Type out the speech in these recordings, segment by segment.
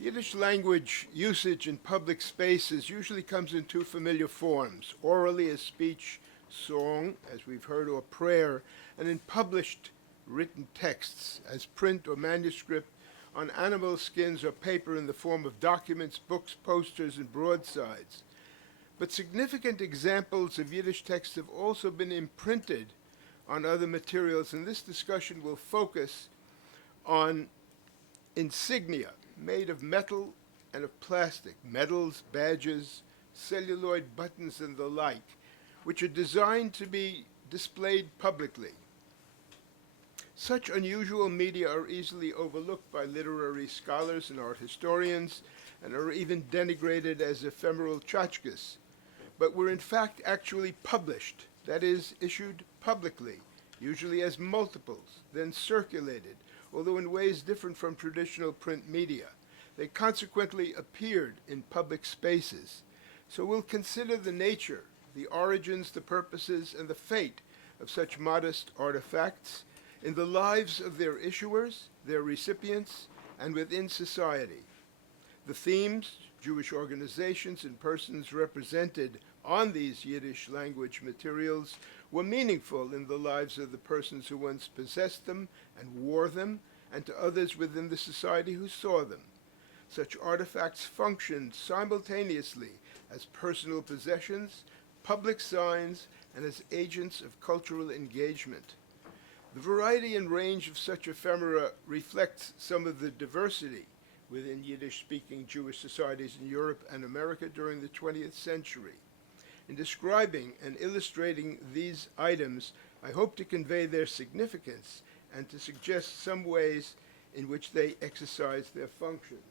Yiddish language usage in public spaces usually comes in two familiar forms: orally as speech, song, as we've heard, or prayer, and in published written texts as print or manuscript on animal skins or paper in the form of documents, books, posters, and broadsides. But significant examples of Yiddish texts have also been imprinted on other materials, and this discussion will focus on insignia made of metal and of plastic, medals, badges, celluloid buttons, and the like, which are designed to be displayed publicly. Such unusual media are easily overlooked by literary scholars and art historians and are even denigrated as ephemeral tchotchkes, but were in fact actually published, that is, issued publicly, usually as multiples, then circulated, although in ways different from traditional print media. They consequently appeared in public spaces. So we'll consider the nature, the origins, the purposes, and the fate of such modest artifacts in the lives of their issuers, their recipients, and within society. The themes, Jewish organizations, and persons represented on these Yiddish language materials were meaningful in the lives of the persons who once possessed them and wore them, and to others within the society who saw them. Such artifacts functioned simultaneously as personal possessions, public signs, and as agents of cultural engagement. The variety and range of such ephemera reflects some of the diversity within Yiddish-speaking Jewish societies in Europe and America during the 20th century. In describing and illustrating these items, I hope to convey their significance and to suggest some ways in which they exercise their functions.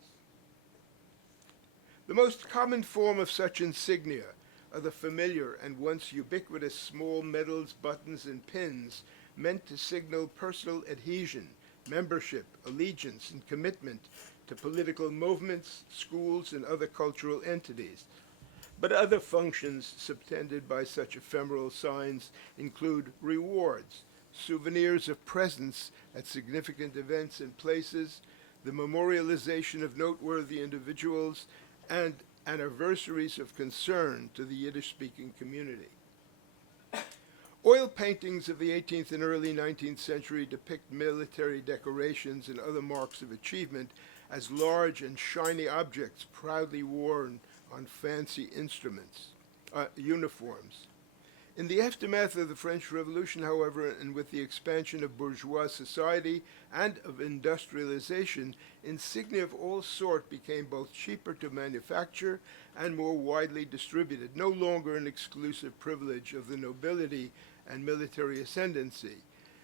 The most common form of such insignia are the familiar and once ubiquitous small medals, buttons, and pins meant to signal personal adhesion, membership, allegiance, and commitment to political movements, schools, and other cultural entities. But other functions subtended by such ephemeral signs include rewards, souvenirs of presence at significant events and places, the memorialization of noteworthy individuals, and anniversaries of concern to the Yiddish-speaking community. Oil paintings of the 18th and early 19th century depict military decorations and other marks of achievement as large and shiny objects proudly worn on fancy uniforms. In the aftermath of the French Revolution, however, and with the expansion of bourgeois society and of industrialization, insignia of all sorts became both cheaper to manufacture and more widely distributed, no longer an exclusive privilege of the nobility and military ascendancy.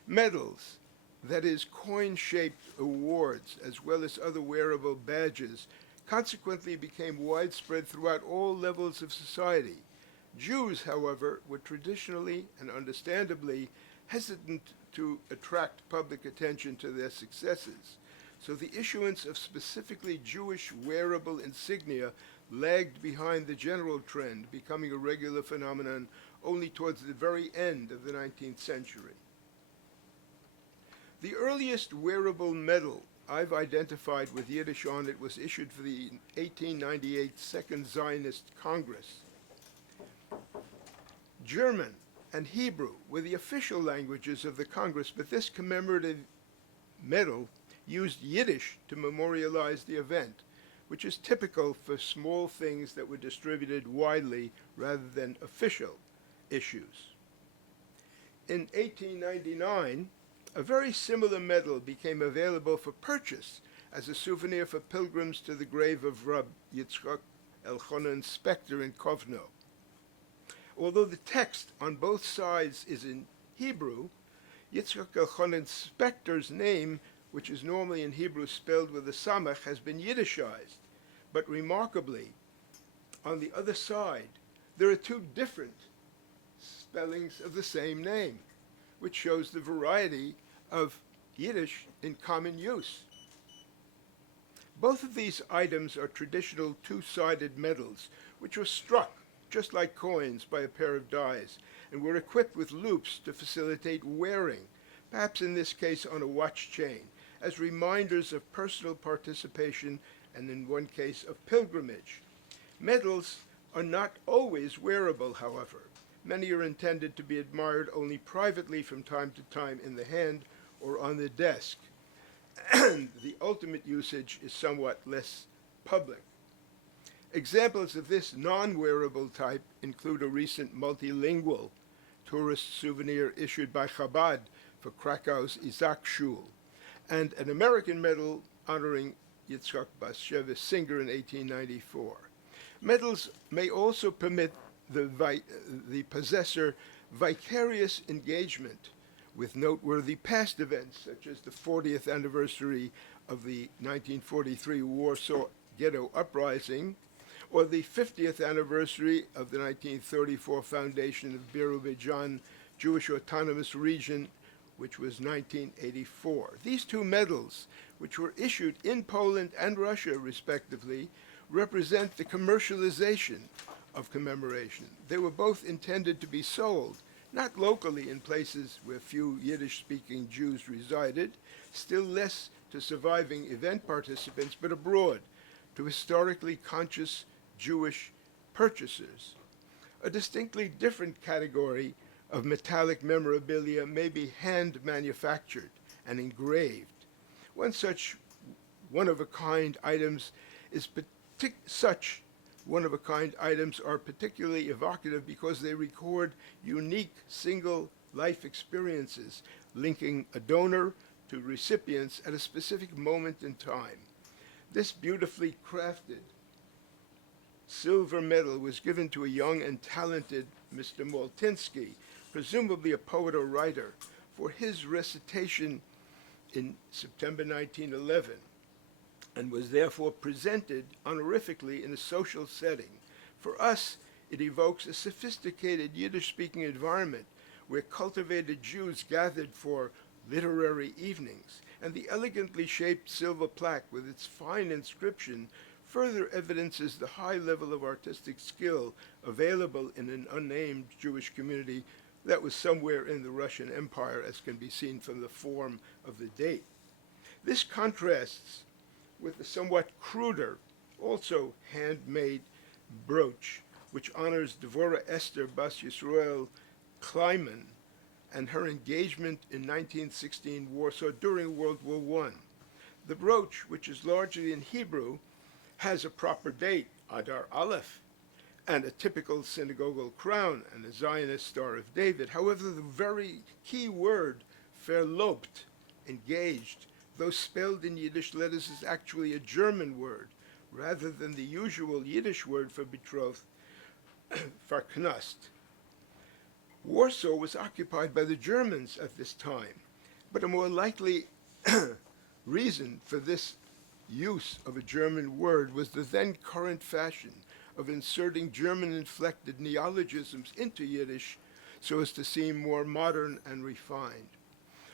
Medals, that is, coin-shaped awards, as well as other wearable badges, consequently became widespread throughout all levels of society. Jews, however, were traditionally and understandably hesitant to attract public attention to their successes, so the issuance of specifically Jewish wearable insignia lagged behind the general trend, becoming a regular phenomenon only towards the very end of the 19th century. The earliest wearable medal I've identified with Yiddish on it was issued for the 1898 Second Zionist Congress. German and Hebrew were the official languages of the Congress, but this commemorative medal used Yiddish to memorialize the event, which is typical for small things that were distributed widely rather than official issues. In 1899, a very similar medal became available for purchase as a souvenir for pilgrims to the grave of Rab Yitzchak Elchanan Spector in Kovno. Although the text on both sides is in Hebrew, Yitzchak Elchanan Spector's name, which is normally in Hebrew spelled with a samach, has been Yiddishized. But remarkably, on the other side, there are two different spellings of the same name, which shows the variety of Yiddish in common use. Both of these items are traditional two-sided medals, which were struck, just like coins, by a pair of dies, and were equipped with loops to facilitate wearing, perhaps in this case on a watch chain, as reminders of personal participation and in one case of pilgrimage. Medals are not always wearable, however. Many are intended to be admired only privately from time to time in the hand or on the desk, and the ultimate usage is somewhat less public. Examples of this non-wearable type include a recent multilingual tourist souvenir issued by Chabad for Krakow's Isaac Shul, and an American medal honoring Yitzhak Bashevis Singer in 1894. Medals may also permit the possessor vicarious engagement with noteworthy past events, such as the 40th anniversary of the 1943 Warsaw Ghetto Uprising, or the 50th anniversary of the 1934 foundation of Bar-Ilan Jewish Autonomous Region, which was 1984. These two medals, which were issued in Poland and Russia, respectively, represent the commercialization of commemoration. They were both intended to be sold, not locally in places where few Yiddish-speaking Jews resided, still less to surviving event participants, but abroad, to historically conscious Jewish purchasers. A distinctly different category of metallic memorabilia may be hand-manufactured and engraved. Such one-of-a-kind items are particularly evocative because they record unique single life experiences linking a donor to recipients at a specific moment in time. This beautifully crafted silver medal was given to a young and talented Mr. Maltinsky, presumably a poet or writer, for his recitation in September 1911, and was therefore presented honorifically in a social setting. For us, it evokes a sophisticated Yiddish-speaking environment where cultivated Jews gathered for literary evenings, and the elegantly shaped silver plaque with its fine inscription further evidences the high level of artistic skill available in an unnamed Jewish community that was somewhere in the Russian Empire, as can be seen from the form of the date. This contrasts with the somewhat cruder, also handmade brooch, which honors Devorah Esther Bas Yisrael Kleiman and her engagement in 1916 Warsaw during World War I. The brooch, which is largely in Hebrew, has a proper date, Adar Aleph, and a typical synagogal crown and a Zionist Star of David. However, the very key word, verlobt, engaged, though spelled in Yiddish letters, is actually a German word, rather than the usual Yiddish word for betrothed, verknust. Warsaw was occupied by the Germans at this time, but a more likely reason for this use of a German word was the then current fashion of inserting German-inflected neologisms into Yiddish so as to seem more modern and refined.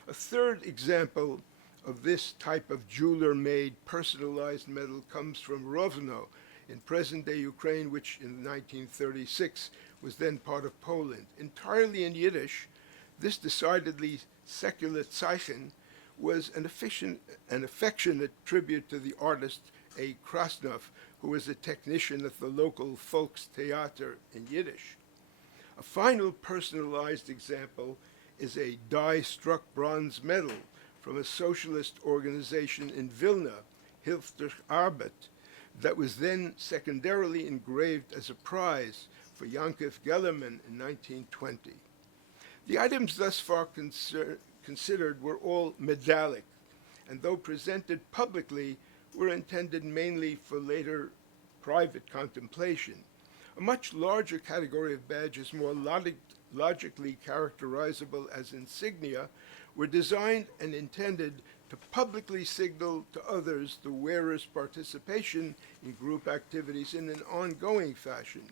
A third example of this type of jeweler-made personalized medal comes from Rovno in present-day Ukraine, which in 1936 was then part of Poland. Entirely in Yiddish, this decidedly secular Zeichen was an affectionate tribute to the artist A. Krasnov, who was a technician at the local Volkstheater in Yiddish. A final personalized example is a die-struck bronze medal from a socialist organization in Vilna, Hilf durch Arbeit, that was then secondarily engraved as a prize for Yankov Gellerman in 1920. The items thus far considered were all medallic, and though presented publicly, were intended mainly for later private contemplation. A much larger category of badges, more logically characterizable as insignia, were designed and intended to publicly signal to others the wearer's participation in group activities in an ongoing fashion.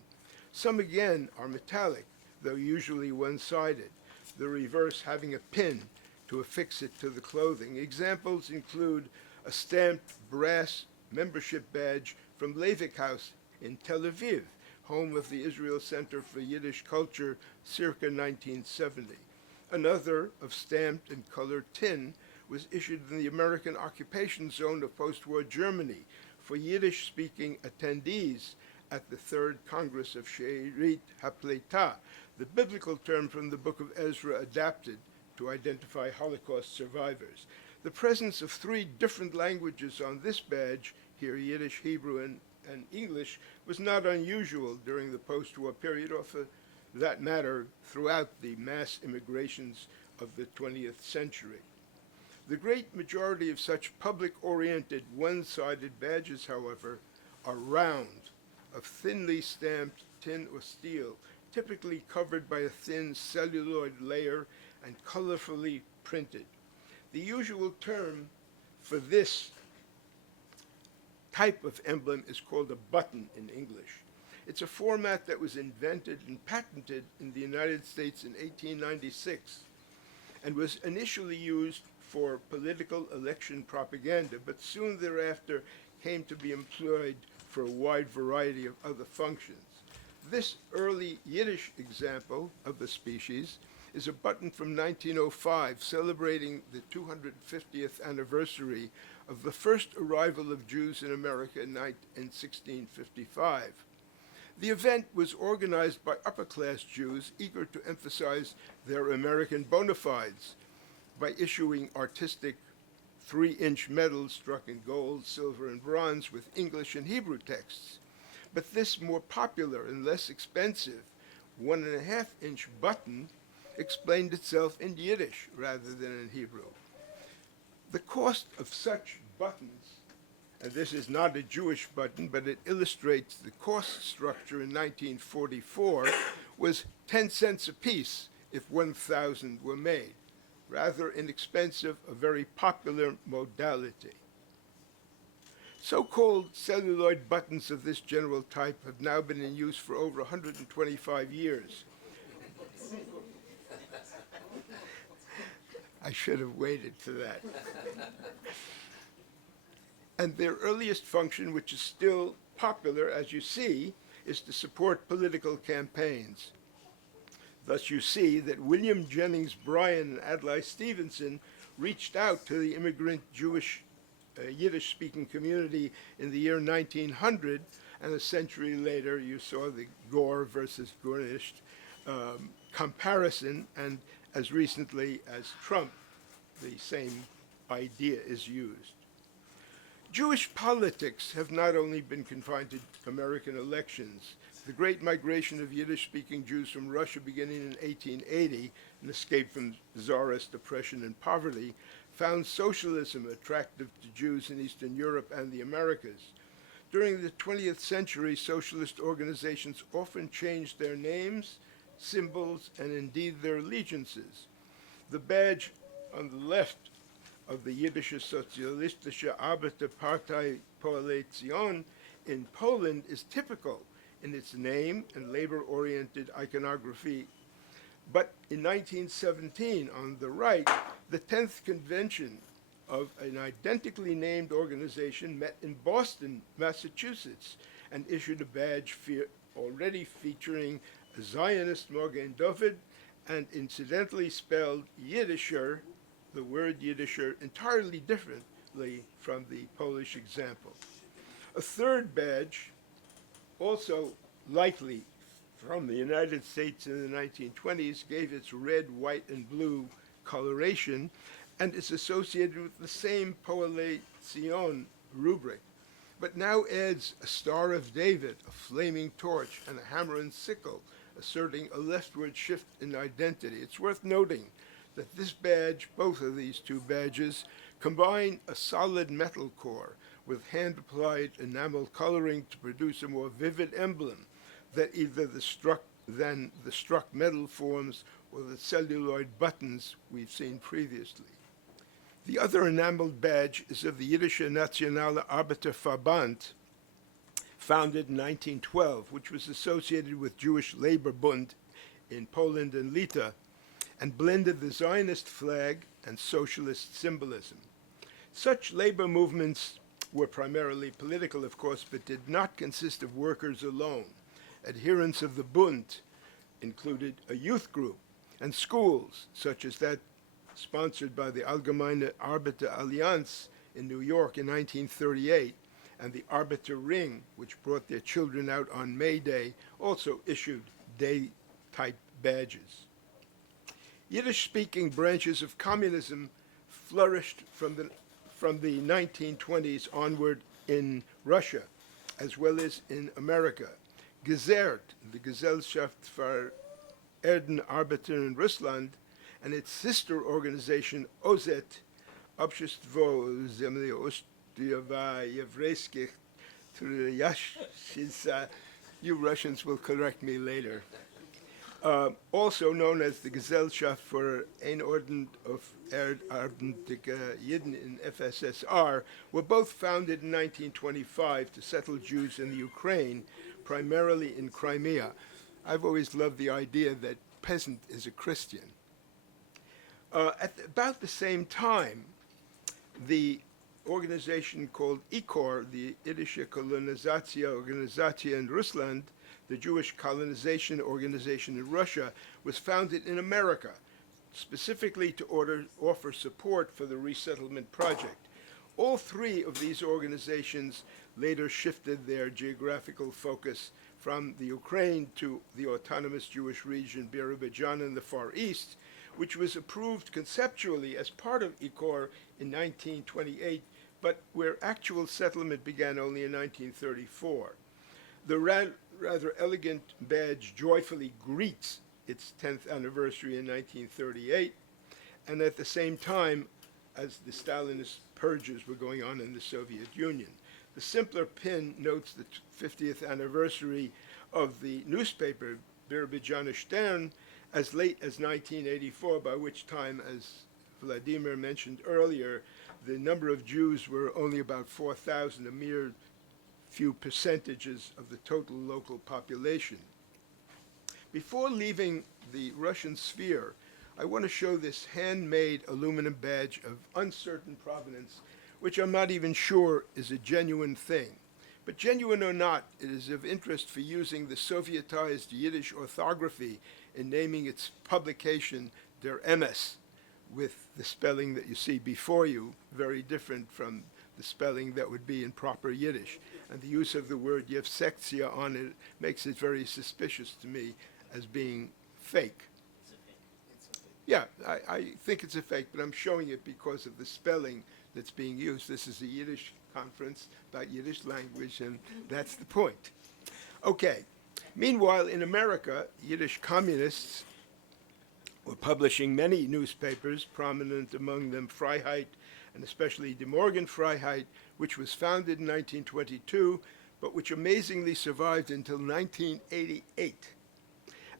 Some again are metallic, though usually one-sided, the reverse having a pin to affix it to the clothing. Examples include a stamped brass membership badge from Leivik House in Tel Aviv, home of the Israel Center for Yiddish Culture, circa 1970. Another, of stamped and colored tin, was issued in the American occupation zone of post-war Germany for Yiddish-speaking attendees at the Third Congress of She'erit HaPleitah, the biblical term from the book of Ezra adapted to identify Holocaust survivors. The presence of 3 different languages on this badge, here Yiddish, Hebrew, and English, was not unusual during the post-war period, or for that matter, throughout the mass immigrations of the 20th century. The great majority of such public-oriented, one-sided badges, however, are round, of thinly stamped tin or steel, typically covered by a thin celluloid layer and colorfully printed. The usual term for this type of emblem is called a button in English. It's a format that was invented and patented in the United States in 1896 and was initially used for political election propaganda, but soon thereafter came to be employed for a wide variety of other functions. This early Yiddish example of the species is a button from 1905 celebrating the 250th anniversary of the first arrival of Jews in America in 1655. The event was organized by upper-class Jews eager to emphasize their American bona fides by issuing artistic 3-inch medals struck in gold, silver, and bronze with English and Hebrew texts. But this more popular and less expensive 1.5-inch button explained itself in Yiddish rather than in Hebrew. The cost of such buttons, and this is not a Jewish button, but it illustrates the cost structure in 1944, was 10 cents apiece if 1,000 were made. Rather inexpensive, a very popular modality. So-called celluloid buttons of this general type have now been in use for over 125 years. I should have waited for that. And their earliest function, which is still popular, as you see, is to support political campaigns. Thus you see that William Jennings Bryan and Adlai Stevenson reached out to the immigrant Jewish Yiddish-speaking community in the year 1900, and a century later you saw the Gore versus Gornisht comparison, and as recently as Trump, the same idea is used. Jewish politics have not only been confined to American elections. The great migration of Yiddish-speaking Jews from Russia beginning in 1880, an escape from Tsarist oppression and poverty, found socialism attractive to Jews in Eastern Europe and the Americas. During the 20th century, socialist organizations often changed their names, symbols, and indeed their allegiances. The badge on the left of the Yiddische Sozialistische Arbeiterpartei Poale Zion in Poland is typical in its name and labor-oriented iconography. But in 1917, on the right, the 10th convention of an identically named organization met in Boston, Massachusetts, and issued a badge already featuring a Zionist Magen David and incidentally spelled Yiddisher, the word Yiddisher, entirely differently from the Polish example. A third badge, also likely from the United States in the 1920s, gave its red, white, and blue coloration and is associated with the same Poale Zion rubric, but now adds a Star of David, a flaming torch, and a hammer and sickle, asserting a leftward shift in identity. It's worth noting that this badge, both of these two badges, combine a solid metal core with hand-applied enamel coloring to produce a more vivid emblem that either the struck metal forms or the celluloid buttons we've seen previously. The other enameled badge is of the Yiddische Nationale Arbeiterverband, founded in 1912, which was associated with Jewish Labor Bund in Poland and Litva, and blended the Zionist flag and socialist symbolism. Such labor movements were primarily political, of course, but did not consist of workers alone. Adherents of the Bund included a youth group and schools, such as that sponsored by the Allgemeine Arbeiterallianz in New York in 1938, and the Arbiter Ring, which brought their children out on May Day, also issued day-type badges. Yiddish-speaking branches of communism flourished from the 1920s onward in Russia, as well as in America. Gesert, the Gesellschaft für Erdenarbeiter in Russland, and its sister organization, OZET, Общество земли Еврейских Трудящихся, you Russians will correct me later, also known as the Gesellschaft für Einordnung of Erdarbeiter Jiden in FSSR, were both founded in 1925 to settle Jews in the Ukraine, primarily in Crimea. I've always loved the idea that peasant is a Christian. At about the same time, the organization called IKOR, the Iddische Kolonisatia Organisatia in Russland, the Jewish colonization organization in Russia, was founded in America, specifically to offer support for the resettlement project. All three of these organizations later shifted their geographical focus from the Ukraine to the autonomous Jewish region Bar-Ilan in the Far East, which was approved conceptually as part of IKOR in 1928, but where actual settlement began only in 1934. The rather elegant badge joyfully greets its 10th anniversary in 1938, and at the same time as the Stalinist purges were going on in the Soviet Union. The simpler pin notes the 50th anniversary of the newspaper Bar-Ilan Stern as late as 1984, by which time, as Vladimir mentioned earlier, the number of Jews were only about 4,000, a mere few percentages of the total local population. Before leaving the Russian sphere, I want to show this handmade aluminum badge of uncertain provenance, which I'm not even sure is a genuine thing. But genuine or not, it is of interest for using the Sovietized Yiddish orthography in naming its publication Der Emes, with the spelling that you see before you, very different from the spelling that would be in proper Yiddish. And the use of the word Yevsektia on it makes it very suspicious to me as being fake. Yeah, I think it's a fake, but I'm showing it because of the spelling that's being used. This is a Yiddish conference about Yiddish language, and that's the point. Okay. Meanwhile, in America, Yiddish communists were publishing many newspapers, prominent among them Freiheit, and especially De Morgen Freiheit, which was founded in 1922, but which amazingly survived until 1988.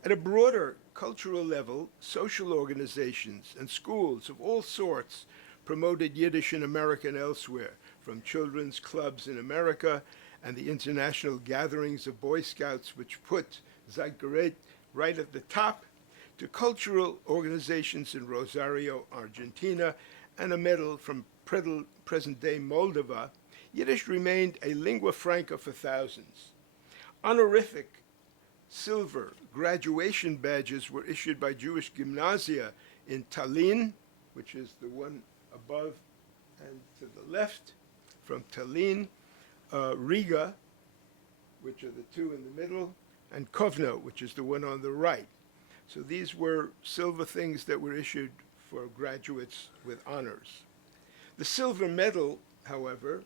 At a broader cultural level, social organizations and schools of all sorts promoted Yiddish in America and elsewhere, from children's clubs in America and the international gatherings of Boy Scouts, which put Zeitgerät right at the top, to cultural organizations in Rosario, Argentina, and a medal from present-day Moldova. Yiddish remained a lingua franca for thousands. Honorific silver graduation badges were issued by Jewish gymnasia in Tallinn, which is the one above and to the left, from Tallinn, Riga, which are the two in the middle, and Kovno, which is the one on the right. So these were silver things that were issued for graduates with honors. The silver medal, however,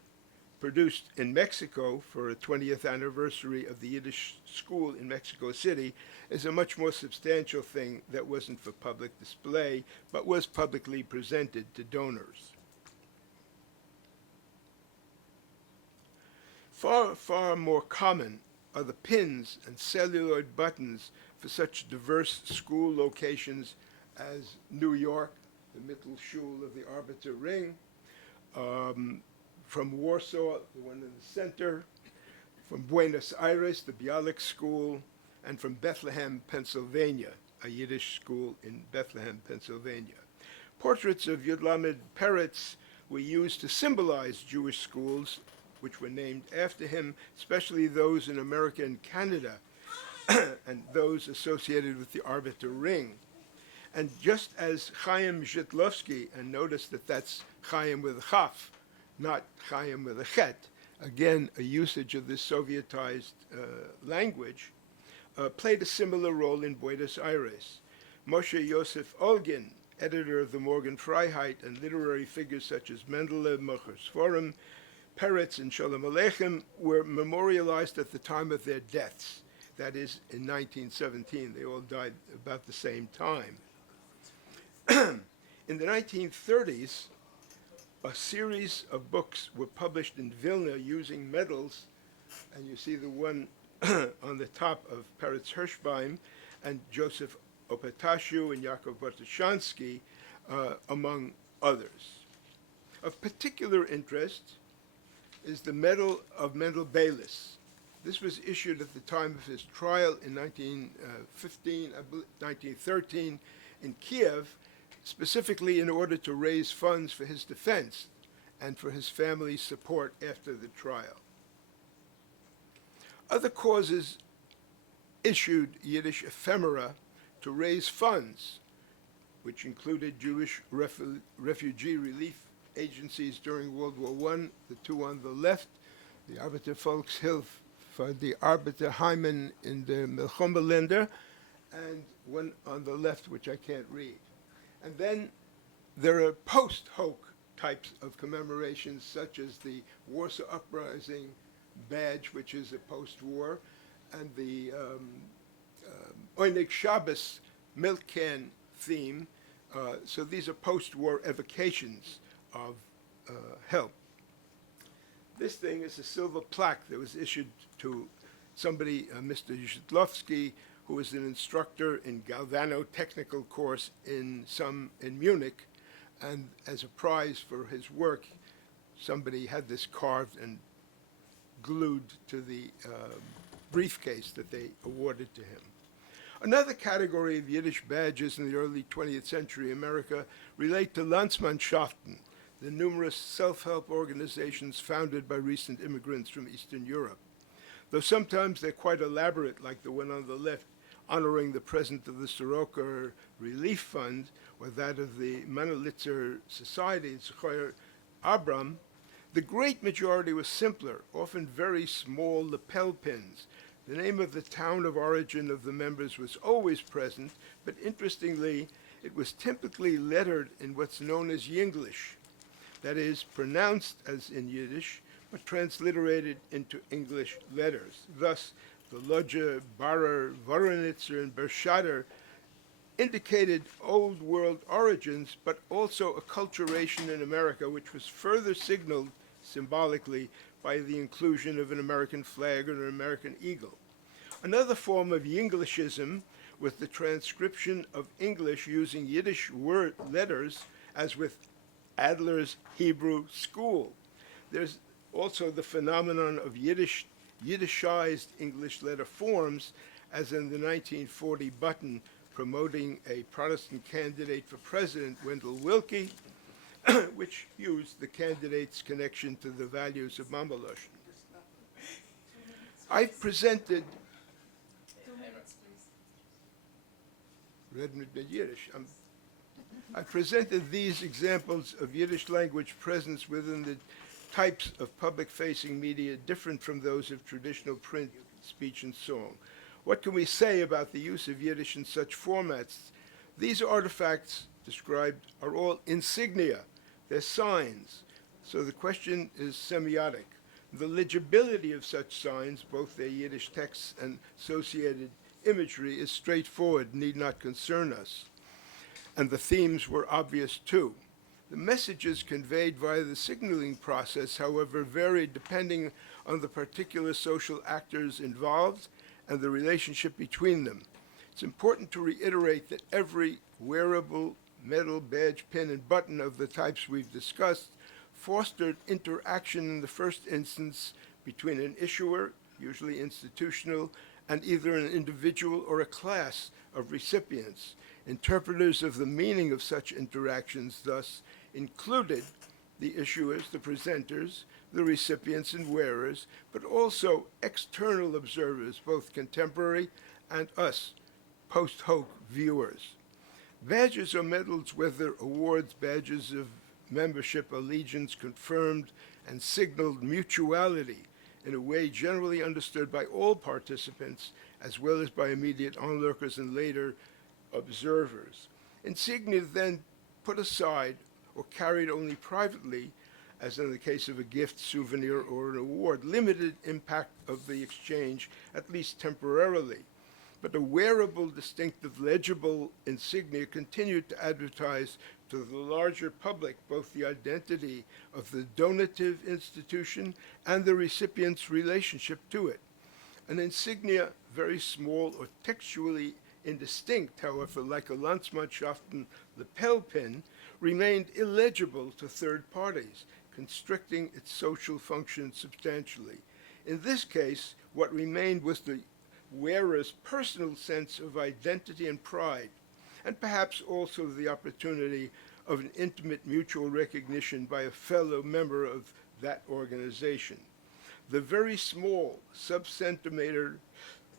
produced in Mexico for a 20th anniversary of the Yiddish school in Mexico City, is a much more substantial thing that wasn't for public display, but was publicly presented to donors. Far, far more common are the pins and celluloid buttons for such diverse school locations as New York, the Mittelschule of the Arbiter Ring, from Warsaw, the one in the center, from Buenos Aires, the Bialik School, and from Bethlehem, Pennsylvania, a Yiddish school in Bethlehem, Pennsylvania. Portraits of Yud Lamed Peretz were used to symbolize Jewish schools, which were named after him, especially those in America and Canada, and those associated with the Arbiter Ring. And just as Chaim Zhitlovsky, and notice that that's Chaim with a Chaf, not Chaim with a Chet, again a usage of this Sovietized language, played a similar role in Buenos Aires. Moshe Yosef Olgin, editor of the Morgen Freiheit, and literary figures such as Mendele, Mocher Sforim, Peretz, and Sholem Aleichem were memorialized at the time of their deaths. That is, in 1917. They all died about the same time. In the 1930s, a series of books were published in Vilna using medals, and you see the one on the top of Peretz Hirschbein and Joseph Opatashu and Yaakov Bartoshansky, among others. Of particular interest is the Medal of Mendel Baylis. This was issued at the time of his trial in 1913 in Kiev, specifically in order to raise funds for his defense and for his family's support after the trial. Other causes issued Yiddish ephemera to raise funds, which included Jewish refugee relief agencies during World War I, the two on the left, the Arbeiter Volkshilfe for the Arbeiterheimen in the Milchome-Länder, and one on the left, which I can't read. And then there are post hoc types of commemorations, such as the Warsaw Uprising badge, which is a post-war, and the Oinig Shabbos milk can theme. So these are post-war evocations of help. This thing is a silver plaque that was issued to somebody, Mr. Zhidlovsky, who was an instructor in Galvano technical course in Munich, and as a prize for his work, somebody had this carved and glued to the briefcase that they awarded to him. Another category of Yiddish badges in the early 20th century America relate to Landsmannschaften, the numerous self-help organizations founded by recent immigrants from Eastern Europe. Though sometimes they're quite elaborate, like the one on the left, honoring the present of the Soroka Relief Fund, or that of the Manolitzer Society, Zechoyer Abram, the great majority was simpler, often very small lapel pins. The name of the town of origin of the members was always present, but interestingly, it was typically lettered in what's known as Yinglish, that is, pronounced as in Yiddish, but transliterated into English letters. Thus, the Lodge, Barer, Voronitzer, and Bershader indicated Old World origins, but also acculturation in America, which was further signaled symbolically by the inclusion of an American flag or an American eagle. Another form of Yinglishism was the transcription of English using Yiddish word letters, as with Adler's Hebrew School. There's also the phenomenon of Yiddishized English letter forms, as in the 1940 button promoting a Protestant candidate for president, Wendell Willkie, which used the candidate's connection to the values of Mamalosh. I've presented I presented these examples of Yiddish language presence within the types of public-facing media different from those of traditional print, speech, and song. What can we say about the use of Yiddish in such formats? These artifacts described are all insignia. They're signs. So the question is semiotic. The legibility of such signs, both their Yiddish texts and associated imagery, is straightforward, need not concern us. And the themes were obvious too. The messages conveyed via the signaling process, however, varied depending on the particular social actors involved and the relationship between them. It's important to reiterate that every wearable metal badge, pin, and button of the types we've discussed fostered interaction in the first instance between an issuer, usually institutional, and either an individual or a class of recipients. Interpreters of the meaning of such interactions thus included the issuers, the presenters, the recipients and wearers, but also external observers, both contemporary and us, post hoc viewers. Badges or medals, whether awards, badges of membership allegiance confirmed and signaled mutuality in a way generally understood by all participants as well as by immediate onlookers and later observers. Insignia then put aside or carried only privately, as in the case of a gift, souvenir, or an award, limited impact of the exchange, at least temporarily. But a wearable, distinctive, legible insignia continued to advertise to the larger public both the identity of the donative institution and the recipient's relationship to it. An insignia, very small or textually indistinct, however, like a Landsmannschaften lapel pin, remained illegible to third parties, constricting its social function substantially. In this case, what remained was the wearer's personal sense of identity and pride, and perhaps also the opportunity of an intimate mutual recognition by a fellow member of that organization. The very small sub-centimeter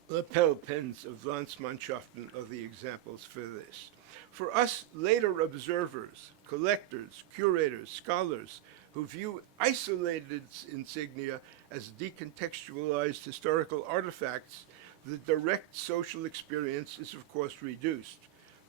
lapel pins of Landsmannschaften are the examples for this. For us later observers, collectors, curators, scholars, who view isolated insignia as decontextualized historical artifacts, the direct social experience is of course reduced.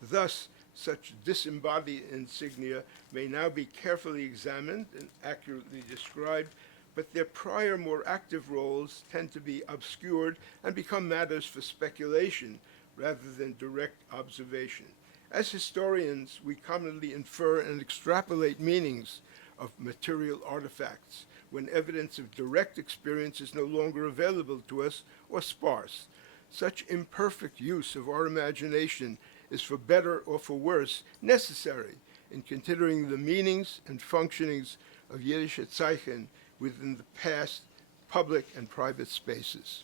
Thus, such disembodied insignia may now be carefully examined and accurately described, but their prior more active roles tend to be obscured and become matters for speculation rather than direct observation. As historians, we commonly infer and extrapolate meanings of material artifacts when evidence of direct experience is no longer available to us or sparse. Such imperfect use of our imagination is, for better or for worse, necessary in considering the meanings and functionings of Yiddish Zeichen within the past public and private spaces.